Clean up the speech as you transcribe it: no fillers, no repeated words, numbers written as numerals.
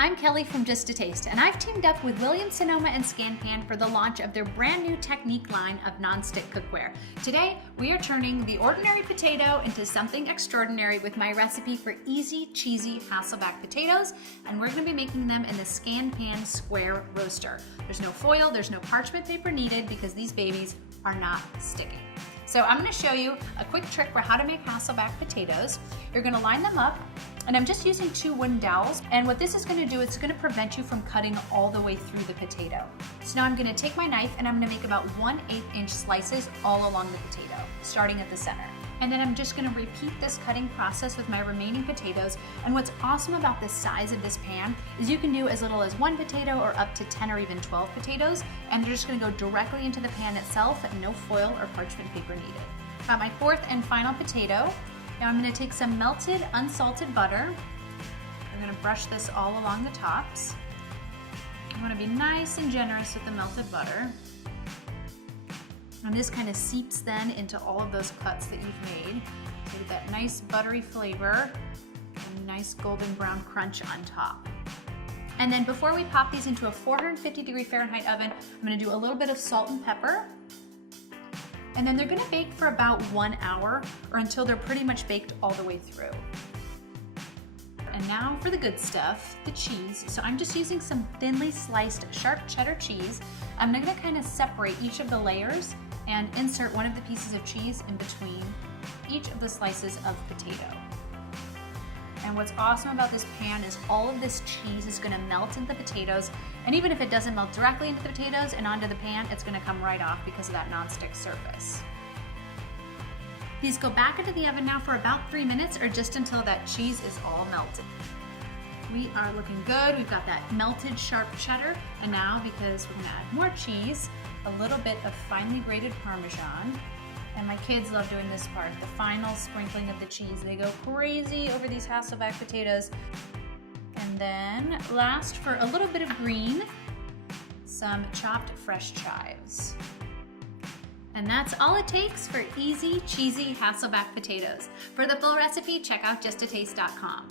I'm Kelly from Just a Taste, and I've teamed up with Williams Sonoma and SCANPAN for the launch of their brand new Technique line of non-stick cookware. Today, we are turning the ordinary potato into something extraordinary with my recipe for easy, cheesy Hasselback potatoes, and we're going to be making them in the SCANPAN square roaster. There's no foil, there's no parchment paper needed because these babies are not sticking. So I'm going to show you a quick trick for how to make Hasselback potatoes. You're going to line them up, and I'm just using 2 wooden dowels, and what this is going to do, it's going to prevent you from cutting all the way through the potato. So now I'm going to take my knife and I'm going to make about 1/8 inch slices all along the potato, starting at the center. And then I'm just going to repeat this cutting process with my remaining potatoes. And what's awesome about the size of this pan is you can do as little as 1 potato or up to 10 or even 12 potatoes, and they're just going to go directly into the pan itself, no foil or parchment paper needed. Got my 4th and final potato. Now I'm going to take some melted unsalted butter. I'm going to brush this all along the tops. I want to be nice and generous with the melted butter. And this kind of seeps then into all of those cuts that you've made. So you get that nice buttery flavor and nice golden brown crunch on top. And then before we pop these into a 450 Fahrenheit oven, I'm going to do a little bit of salt and pepper. And then they're going to bake for about 1 hour or until they're pretty much baked all the way through. And now for the good stuff, the cheese. So I'm just using some thinly sliced sharp cheddar cheese. I'm going to kind of separate each of the layers and insert one of the pieces of cheese in between each of the slices of potato. And what's awesome about this pan is all of this cheese is going to melt into the potatoes, and even if it doesn't melt directly into the potatoes and onto the pan, it's going to come right off because of that non-stick surface. These go back into the oven now for about 3 minutes or just until that cheese is all melted. We are looking good. We've got that melted sharp cheddar, and now because we're going to add more cheese, a little bit of finely grated Parmesan. And my kids love doing this part, the final sprinkling of the cheese. They go crazy over these Hasselback potatoes. And then last, for a little bit of green, some chopped fresh chives. And that's all it takes for easy, cheesy Hasselback potatoes. For the full recipe, check out justataste.com.